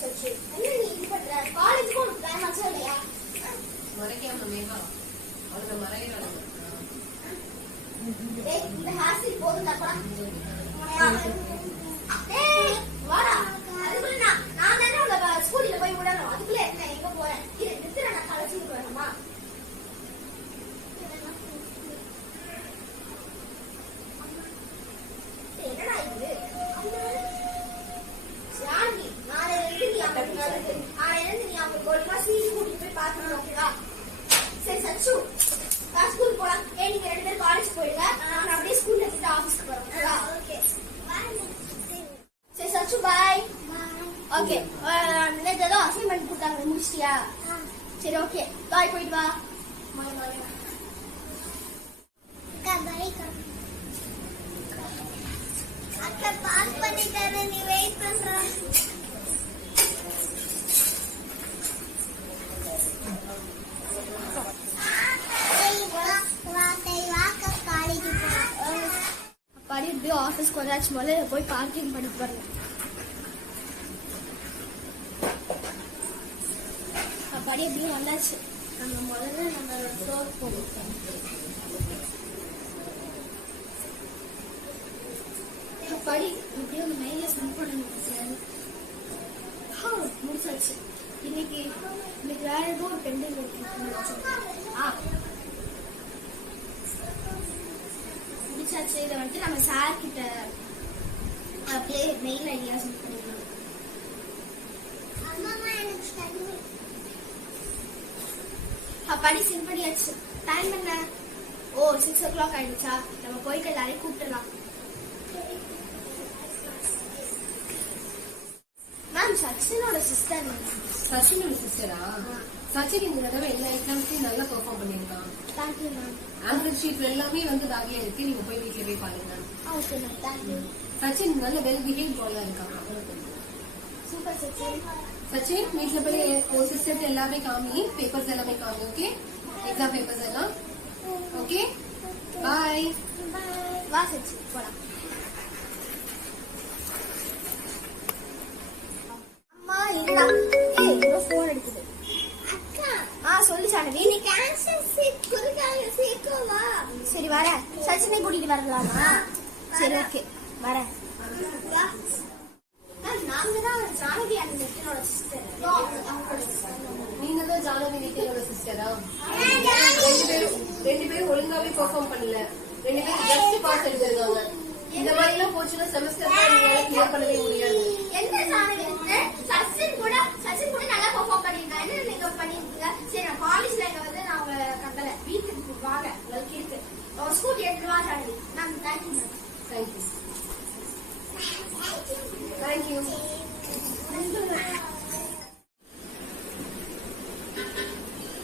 Okay, நேத்து ஏதோ assignment கொடுத்தாங்க முடிச்சிட்டியா? சரி ஓகே பாய் போயிட்டு வா. அக்கா பாஸ் பண்ணிட்டாரு, நீ வெயிட் பண்ற. அப்பாடி இப்படி ஆஃபீஸ் கொஞ்சாச்சு முதல்ல போய் பார்க்கிங் பண்ணி பாருங்க. அப்பாடி எப்படியும் வந்தாச்சு. நம்ம முதல்ல நம்ம ஃப்ளோர் போவோம். அப்பாடி இப்படியும் அந்த மெயில சென்ட் பண்ணணும். முடிச்சாச்சு. இன்னைக்கு வேற ஏதோ ஒரு பெண்டிங் இருக்கு. முடிச்சாச்சு. இதை வந்துட்டு நம்ம சார் கிட்ட அப்படியே மெயில் ஐடியா சென்ட் பண்ணிக்கலாம். படி சென்ட் பண்ணியாச்சு. டைம் என்ன? ஓ 6 o'clock ஆயிடுச்சா? நம்ம போயிட்டு எல்லாரையும் கூப்பிடலாம். மேம் சச்சினோட சிஸ்டர். சச்சினோட சிஸ்டரா? சச்சின் இந்த தடவை எல்லா எக்ஸாம்ஸ்லயும் நல்லா பெர்ஃபார்ம் பண்ணிருக்கான். Thank you ma'am. ஆன்சர் ஷீட் எல்லாமே வந்து தாகியா இருக்கு. நீங்க போய் வீட்டுல போய் பாருங்க. Okay ma'am, thank you. சச்சின் நல்ல வெல் பிஹேவ் போல இருக்கான். சூப்பர் சச்சின். சச்சின் வீட்டுல போய் ஒரு சிஸ்டர் எல்லாமே காமி, பேப்பர்ஸ் எல்லாமே காமி. ஓகே, எக்ஸாம் பேப்பர்ஸ் எல்லாம். ஓகே, பாய். வா சச்சின் போலாம். அம்மா இல்ல. ஏய் இவ ஃபோன் எடுக்குது. அக்கா சொல்லு சாணவி. நீ கேன்சல் சீட் குறுக்கால சீக்கோவா. சரி வர. சச்சினை கூட்டிட்டு வரலாமா? சரி ஓகே வரேன். நாங்க தான் ஜானகி அந்த நெட்டனோட சிஸ்டர். நீங்க தான் ஜானகி நெட்டனோட சிஸ்டரா? ரெண்டு பேரும் ஒழுங்காவே பெர்ஃபார்ம் பண்ணல. 2 பேரும் ஜஸ்ட் பாஸ் எடுத்திருக்காங்க. இந்த மாதிரி எல்லாம் போச்சுன்னா செமஸ்டர் கிளியர் பண்ணவே முடியாது. எந்த ஜானகி சச்சின் கூட நல்லா பெர்ஃபார்ம் பண்ணிருக்காங்க. என்ன நீங்க பண்ணிருக்கீங்க? சரி நான் காலேஜ்ல இங்க வந்து நான் உங்களை கண்டல. வீட்டுக்கு வாங்க உங்களுக்கு இருக்கு. ஒரு ஸ்கூட்டி எடுத்துட்டு வா ஜானகி. நான் தேங்க்யூ மேம். தேங்க்யூ. தேங்க்யூ.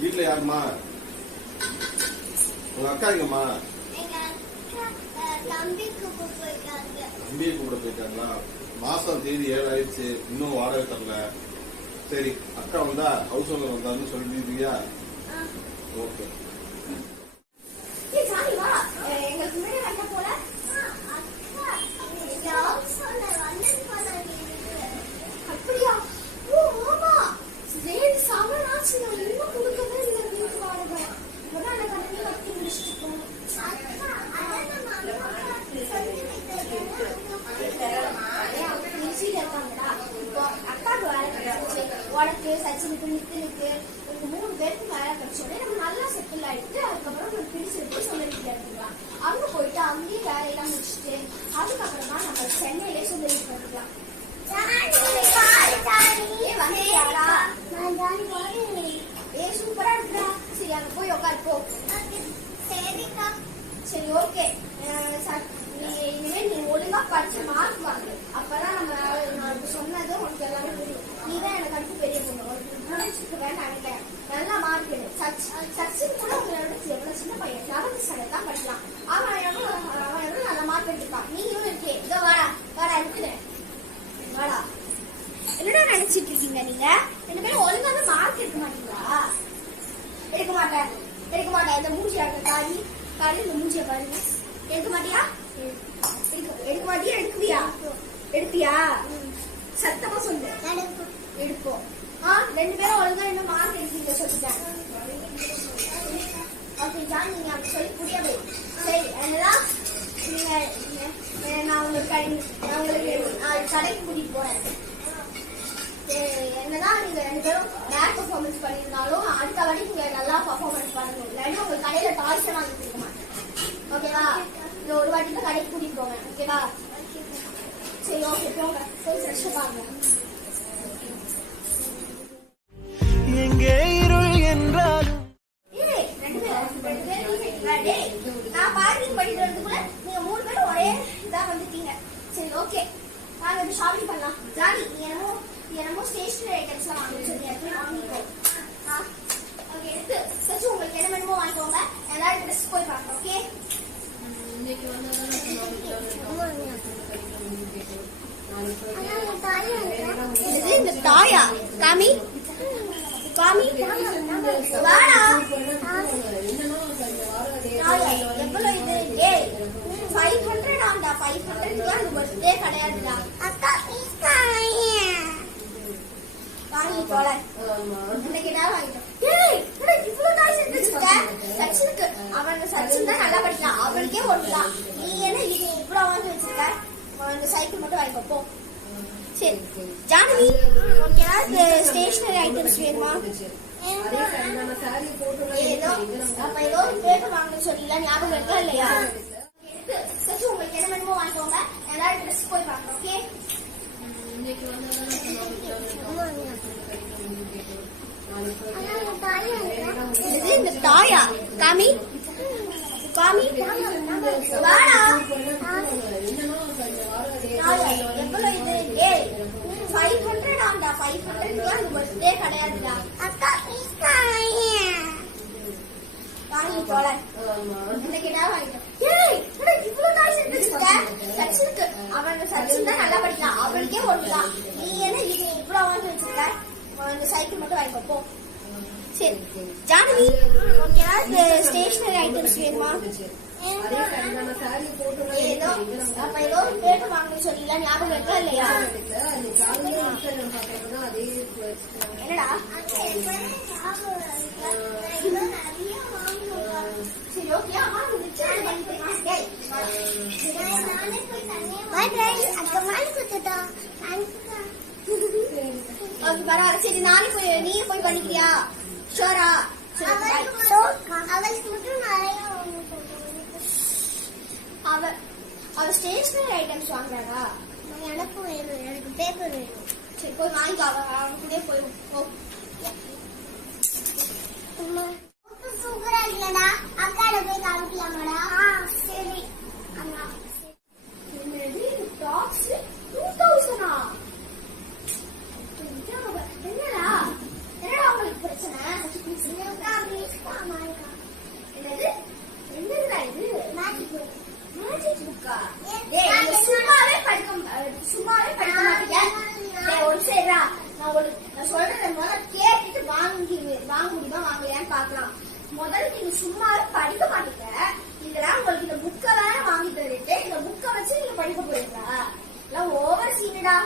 வீட்டுல யாருமா? உங்க அக்கா எங்கம்மா? தம்பியை கூப்பிட போயிட்டாங்களா? மாசம் தேதி 7 ஆயிடுச்சு, இன்னும் வாடகை தரல. சரி, அக்கா வந்தா ஹவுஸ் ஓனர் வந்தாருன்னு சொல்லிருக்கியா? ஓகே. உனக்கு சச்சினுக்கு நித்தினுக்கு 3 பேருக்கு வேலை கிடைச்சோடனே நம்ம நல்லா செட்டில் ஆயிட்டு அதுக்கப்புறம் நம்ம பிடிச்சிருக்கு சொந்தரிக்கிட்டு எடுத்துக்கலாம். அங்க போயிட்டு அங்கேயும் வேலையெல்லாம் முடிச்சுட்டு அதுக்கப்புறமா நம்ம சென்னையிலே சொந்தரிக்கு பண்ணிக்கலாம். சூப்பரா இருக்குடா. சரி அங்க போய் உட்காருப்போ. சரிக்கா. சரி ஓகே. இனிமே நீ ஒழுங்கா படிச்ச மார்க் வாங்க. அப்பதான் நம்ம சொன்னது உனக்கு எல்லாமே புரியும். நீதான் எனக்கு அடுத்து பெரிய பொண்ணு. முடிச்சுக்கு வேண்டாம். நல்லா மார்க் எடு. சச்சின் கூட உங்களோட எவ்வளவு சின்ன பையன் 11th ஸ்டாண்டர்ட் தான் படிக்கலாம். அவன் எவ்வளவு நல்ல மார்க் எடுத்துப்பான். நீங்களும் இருக்கே. இதோ வாடா இருக்குது. வாடா. என்னடா நினைச்சிட்டு இருக்கீங்க நீங்க? 2 பேரும் ஒழுங்கான மார்க் எடுக்க மாட்டீங்களா? எடுக்க மாட்டேன். இந்த மூஞ்சியா காரி இந்த மூஞ்சிய பாருங்க. எடுக்க மாட்டியா? எடுக்க மாட்டியா? எடுப்பியா? சத்தமா சொல்லு. எடுப்போம். ரெண்டு பேரும் ஒழுங்கா என்ன மார்க் எடுத்தீங்க சொல்லிட்டேன். ஓகே ஜான், நீங்க அப்படி சொல்லி புரிய வை. சரி, என்னதான் நான் உங்களுக்கு கடைக்கு கூட்டிட்டு போறேன். என்னதான் நீங்க ரெண்டு பேரும் பேட் பர்ஃபார்மன்ஸ் பண்ணியிருந்தாலும் அடுத்த வாட்டி நீங்க நல்லா பர்ஃபார்மன்ஸ் பண்ணணும். இல்லாட்டி உங்க கடையில டாய்ஸ் வாங்கி கொடுக்க மாட்டேன். ஓகேவா? இந்த ஒரு வாட்டி தான் கடைக்கு கூட்டிட்டு போவேன். ஓகேவா? சரி, ஓகே, போங்க. போய் ஃப்ரெஷ் பாருங்க. எங்கே இருள் என்றாலும் நான் பார்க்கிங் பண்ணிட்டு வரதுக்குள்ள நீங்க மூணு பேரும் ஒரே இதா வந்துட்டீங்க. சரி, ஓகே, நாங்க ஷாப்பிங் பண்ணலாம். ஜானி, நீ என்னமோ ஸ்டேஷனரி ஐட்டம்ஸ் எல்லாம் வாங்கி சொல்லி போய் வாங்கிக்கோ. ஓகே, எடுத்து சச்சு உங்களுக்கு என்ன வேணுமோ வாங்கிக்கோங்க. எல்லாரும் ட்ரெஸ் போய் பார்க்கலாம். ஓகே, இந்த தாயா காமி காமி வாடா. எவ்வளவு இது? 500 ஆண்டா. 500 அந்த பர்த்டே கிடையாதுடா. அக்கா ப்ளீஸ் வாங்கி போல இன்னைக்கு நான் வாங்கிட்டோம். இவ்வளவு டாய்ஸ் எடுத்து வச்சிருக்க. சச்சினுக்கு சச்சின் தான் நல்லா படிக்கலாம். அவனுக்கே ஒண்ணுதான். நீ என்ன இது இவ்வளவு வாங்கி வச்சிருக்க? அந்த சைக்கிள் மட்டும் வாங்கிக்கோ போ. சரி ஜானவி, உனக்கு ஏதாவது ஸ்டேஷனரி ஐட்டம்ஸ் வேணுமா? ஏதோ பேப்பர் வாங்கணும்னு சொல்லல, ஞாபகம் இருக்கா இல்லையா? சச்சு உங்களுக்கு என்ன வேணுமோ வாங்கிக்கோங்க. எல்லாரும் ட்ரெஸ் போய் பார்க்கலாம். ஓகே, இந்த தாயா காமி காமி வாடா. எவ்வளவு இது? 500 ஆண்டா. 500 அந்த பர்த்டே கிடையாதுடா. அக்கா ப்ளீஸ் வாங்கி போல இன்னைக்கு நான் வாங்கிட்டோம். இவ்வளவு டாய்ஸ் எடுத்து வச்சிருக்க. சச்சினுக்கு சச்சின் தான் நல்லா படிக்கலாம். அவனுக்கே ஒண்ணுதான். நீ என்ன இது இவ்வளவு வாங்கி வச்சிருக்க? அந்த சைக்கிள் மட்டும் வாங்கிக்கோ போ. சரி ஜானவி, உனக்கு ஏதாவது ஸ்டேஷனரி ஐட்டம்ஸ் வேணுமா? ஏதோ பேப்பர் வாங்கணும்னு சொல்லல, ஞாபகம் இருக்கா இல்லையா? என்னடா? சரி, ஓகே, அம்மா பரவாயில்ல. சரி, நானே போய் நீயே போய் பண்ணிக்கிறியா? ஷோரா? அவளுக்கு மட்டும் நிறைய அவ ஸ்டேஷனரி ஐட்டம்ஸ் வாங்குறாடா. எனக்கும் வேணும். எனக்கு பேப்பர் வேணும். சரி, போய் வாங்கிக்கோ. அவன் கூட போய் சூப்பரா இல்லடா. அக்காட போய் காமிக்கலாமாடா? சரி அண்ணா. என்னது டாப்ஸ் 2000? என்னடா உங்களுக்கு பிரச்சனை? என்னது? என்னதுடா இது? மேஜிக் புக்கா? சும்மாவே படிக்க மாட்டீங்க. ஒரு சரிடா, நான் சொல்றத முதல்ல கேட்டுட்டு வாங்க முடியுமா வாங்கலையான்னு பாக்கலாம். முதல்ல நீங்க சும்மாவே படிக்க மாட்டீங்க. இல்லடா, உங்களுக்கு இந்த புக்கை வேற வாங்கி தருட்டு இந்த புக்கை வச்சு நீங்க படிக்க போறீங்களா? எல்லாம் ஓவர் சீனுடா.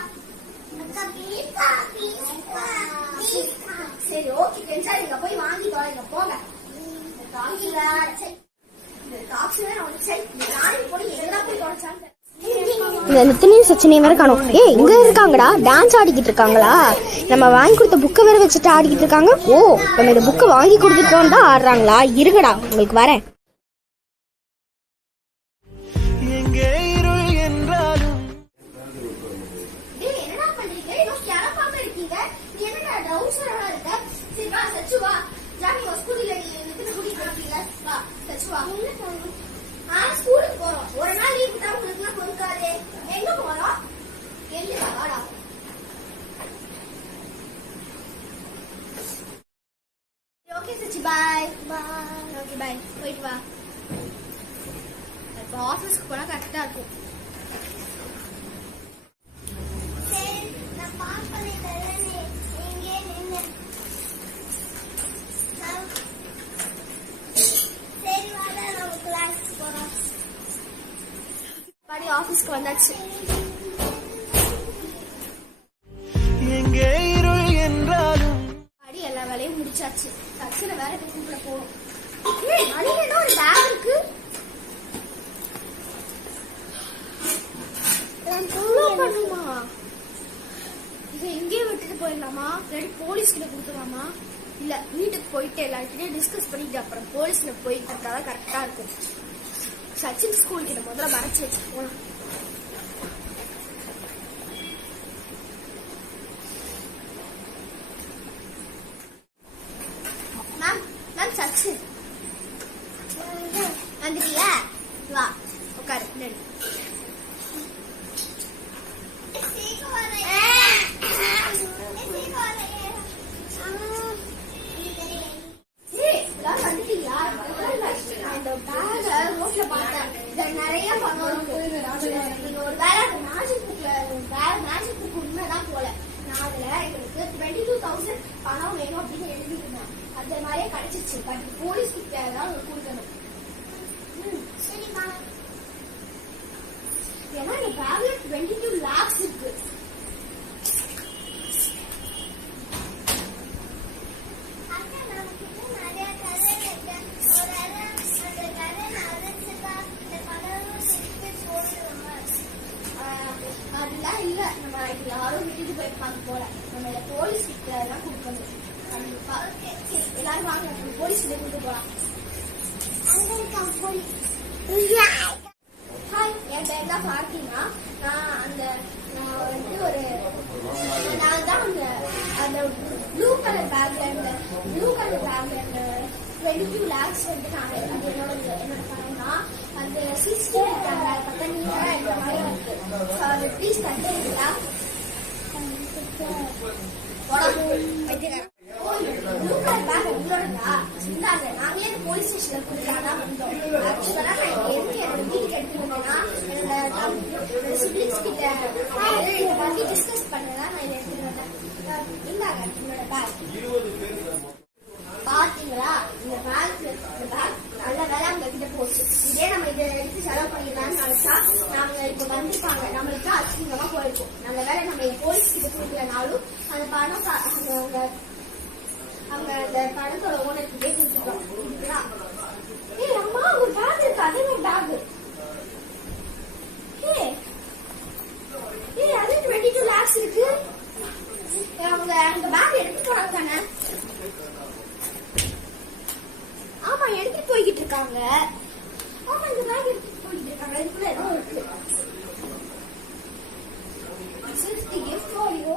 சரி, ஓகே, டென்ஷன் நீங்க போய் வாங்கி வாங்க போங்க. இந்த நித்தினியும் சச்சினையும் வேற காணும். இங்க இருக்காங்கடா, டான்ஸ் ஆடிக்கிட்டு இருக்காங்களா? நம்ம வாங்கி கொடுத்த புக்கை வேற வச்சுட்டு ஆடிக்கிட்டு இருக்காங்க. ஓ, நம்ம இந்த புக்கை வாங்கி கொடுத்துட்டோம் தான் ஆடுறாங்களா? இருங்கடா, உங்களுக்கு வரேன். எங்கே இருள் என்றாலும் என்னடா பண்றீங்க? கிளப்பாம இருக்கீங்க. நீ என்னடா டவுசரா இருக்க? சரி வா சச்சு வா. ஜானி ஸ்கூல்ல நீ கூட்டிட்டு போறீங்க. வா சச்சு வா. ஸ்கூலுக்கு போறோம். ஒரு நாள் லீவ் விட்டா உங்களுக்கு எல்லாம் பொறுக்காதே. எங்க போறோம்? எல்லுடா வாடா. ஓகே சச்சி, பாய் பாய். ஓகே பாய், போயிட்டு வா. இப்போ ஆஃபீஸ்க்கு போனா கரெக்டா இருக்கும். ஆபீஸ்க்கு வந்தாச்சு. எங்கே இருள் கண்டுபிடிச்சாச்சு. சச்சில வேற டிஃபன்ல போகணும். ஏய் அடியில ஒரு பேக் இருக்கு. நான் ஃபாலோ பண்ணுமா? இதை இங்கேயே விட்டுட்டு போயிடலாமா? இல்லாட்டி போலீஸ் கிட்ட கொடுத்துடலாமா? இல்ல வீட்டுக்கு போயிட்டு எல்லார்கிட்டயும் டிஸ்கஸ் பண்ணிட்டு அப்புறம் போலீஸ்ல போயிட்டு இருந்தாதான் கரெக்டா இருக்கும். சச்சின் ஸ்கூல் கிட்ட முதல்ல மறைச்சு வச்சு போலாம். மேம் மேம் சச்சின் வந்துட்டியா? வா உட்காரு. நிறைய பணம் இருக்கு. நீங்க ஒரு வேலை மேஜிக் புக் உண்மைதான் போல. நான் அதுல எங்களுக்கு 22,000 பணம் வேணும் அப்படின்னு எழுதிருந்தேன். அந்த மாதிரியே கிடைச்சிச்சு. பட் போலீஸ் கிட்ட தான் கொடுக்கணும். சரிம்மா. ஏன்னா என் பேக்ல 22 lakhs இருக்கு. அதெல்லாம் இல்ல. நம்ம யாரும் வீட்டுக்கு போயிருப்பாங்க போல. நம்ம போலீஸ் கிட்ட தான் கொடுக்கணும். கண்டிப்பா எல்லாரும் வாங்க போலீஸ் கிட்ட கொடுத்து போலாம். அங்க இருக்கா போலீஸ். ஹாய், என் பேர் தான் பார்த்தினா. நான் தான் அந்த ப்ளூ கலர் பேக்ல இருந்த 22 lakhs வந்து நான் அது என்னோட பணம் தான். அந்த சிஸ்டம் கேமரா பார்த்தா நீங்க இந்த மாதிரி இருக்கு. அது ப்ளீஸ் கட்டுறீங்களா? ப்ளூ கலர் பேக் உங்களோடதா? இந்தாங்க. நாங்க ஏன் போலீஸ் ஸ்டேஷன்ல கொடுக்கலாம் வந்தோம். ஆக்சுவலா நான் எதுக்கு என்னோட வீட்டுக்கு எடுத்துட்டு வந்தேன்னா என்னோட சிப்ளிங்ஸ் கிட்ட இதை பத்தி டிஸ்கஸ் பண்ணதான் நான் இதை எடுத்துட்டு வந்தேன். இந்தாங்க என்னோட பேக். பாத்தீங்களா? இந்த பேக் நல்ல வேலை அவங்க கிட்ட போச்சு. இதே நம்ம இதை எடுத்து செலவு பண்ணிடலாம்னு நினைச்சா நாங்க இப்ப வந்திருப்பாங்க. நம்மளுக்கு அசிங்கமா போயிருக்கும். நல்ல வேலை நம்ம போலீஸ் கிட்ட கொடுக்கலனாலும் அந்த பணம் அவங்க அந்த பணத்தோட ஓனர்கிட்டே கொடுத்துருக்கோம். ஏய் அம்மா, ஒரு பேக் இருக்கு. அதே பேக். ஏய் அது 22 lakhs இருக்கு. அவங்க அந்த பேக் எடுத்துட்டு போறாங்க தானே? ஆமா, எடுத்துட்டு போய்கிட்டு இருக்காங்க. ஆமா, இந்த பேக் எடுத்துட்டு போய்கிட்டு இருக்காங்க. இதுக்குள்ள ஏதோ இருக்கு. This is the gift for you.